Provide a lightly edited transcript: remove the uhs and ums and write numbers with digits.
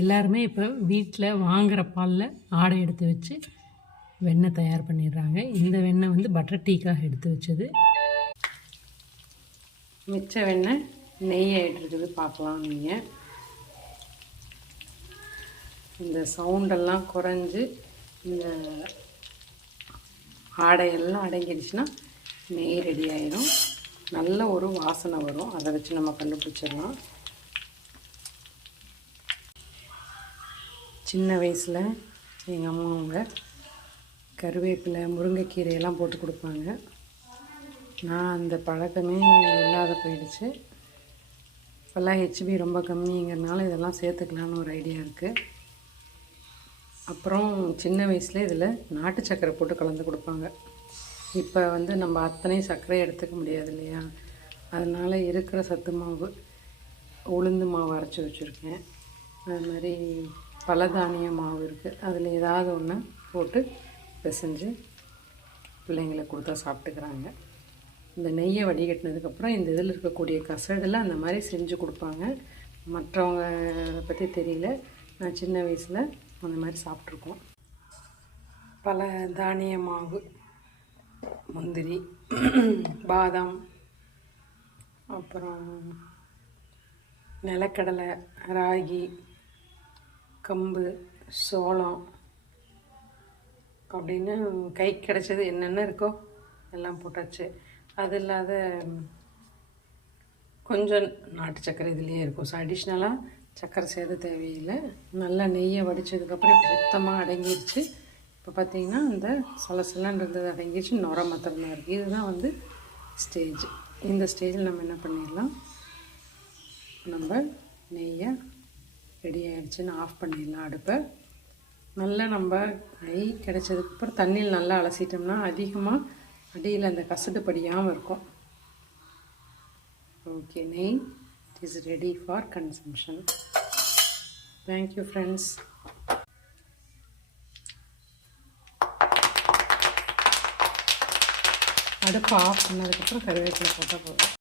எல்லாருமே இப்போ வீட்டில் வாங்குகிற பாலில் ஆடை எடுத்து வச்சு வெண்ணெய் தயார் பண்ணிடுறாங்க. இந்த வெண்ணெய் வந்து பட்டர் டீக்காக எடுத்து வச்சது. மிச்ச வெண்ணெய் நெய் ஆகிட்டுருக்குது, பார்க்கலாம். நீங்கள் இந்த சவுண்டெல்லாம் குறைஞ்சி இந்த ஆடையெல்லாம் அடங்கிடுச்சுன்னா நெய் ரெடி ஆகிடும். நல்ல ஒரு வாசனை வரும், அதை வச்சு நம்ம கண்டுபிடிச்சிடலாம். சின்ன வயசில் எங்கள் அம்மா அவங்க கருவேப்பிலை முருங்கைக்கீரையெல்லாம் போட்டு கொடுப்பாங்க. நான் அந்த பழக்கமே இல்லாத போயிடுச்சு. இப்போல்லாம் ஹெச்பி ரொம்ப கம்மிங்கிறதுனால இதெல்லாம் சேர்த்துக்கலான்னு ஒரு ஐடியா இருக்குது. அப்புறம் சின்ன வயசில் இதில் நாட்டு சர்க்கரை போட்டு கலந்து கொடுப்பாங்க. இப்போ வந்து நம்ம அத்தனை சர்க்கரை எடுத்துக்க முடியாது இல்லையா, அதனால் இருக்கிற சத்து மாவு உளுந்து மாவு அரைச்சி வச்சுருக்கேன். அது மாதிரி பலதானிய மாவு இருக்குது, அதில் ஏதாவது ஒன்று போட்டு பிசைஞ்சு பிள்ளைங்களுக்கு கொடுத்தா சாப்பிட்டுக்கிறாங்க. இந்த நெய்யை வடிகட்டினதுக்கப்புறம் இந்த இதில் இருக்கக்கூடிய கசடில் அந்த மாதிரி செஞ்சு கொடுப்பாங்க. மற்றவங்க பற்றி தெரியல, நான் சின்ன வயசில் அந்த மாதிரி சாப்பிட்ருக்கோம். பல தானிய மாவு, முந்திரி, பாதாம், அப்புறம் நிலக்கடலை, ராகி, கம்பு, சோளம் அப்படின்னு கை கிடச்சது என்னென்ன இருக்கோ எல்லாம் போட்டாச்சு. அது இல்லாத கொஞ்சம் நாட்டு சர்க்கரை இதுலேயே இருக்கும். ஸோ அடிஷ்னலாக சர்க்கரை சேர்த்து தேவையில்லை. நல்லா நெய்யை வடித்ததுக்கப்புறம் இப்போ சுத்தமாக அடங்கிடுச்சு. இப்போ பார்த்திங்கன்னா இந்த சலசலன்னு இருந்தது அடங்கிடுச்சு, நுர மாத்திரம்தான் இருக்குது. இதுதான் வந்து ஸ்டேஜ். இந்த ஸ்டேஜில் நம்ம என்ன பண்ணிடலாம், நம்ம நெய்யை ரெடி ஆகிடுச்சின்னு ஆஃப் பண்ணிடலாம் அடுப்பை. நல்லா நம்ம நெய் கிடச்சதுக்கப்புறம் தண்ணியில் நல்லா அலசிட்டோம்னா அதிகமாக அடியில் அந்த கசடு படியாமல் இருக்கும். ஓகே, நெய் it is ready for consumption. Thank you friends. அடுப்பை ஆஃப் பண்ணதுக்கப்புறம் கருவேப்பிலை போட்டால் போதும்.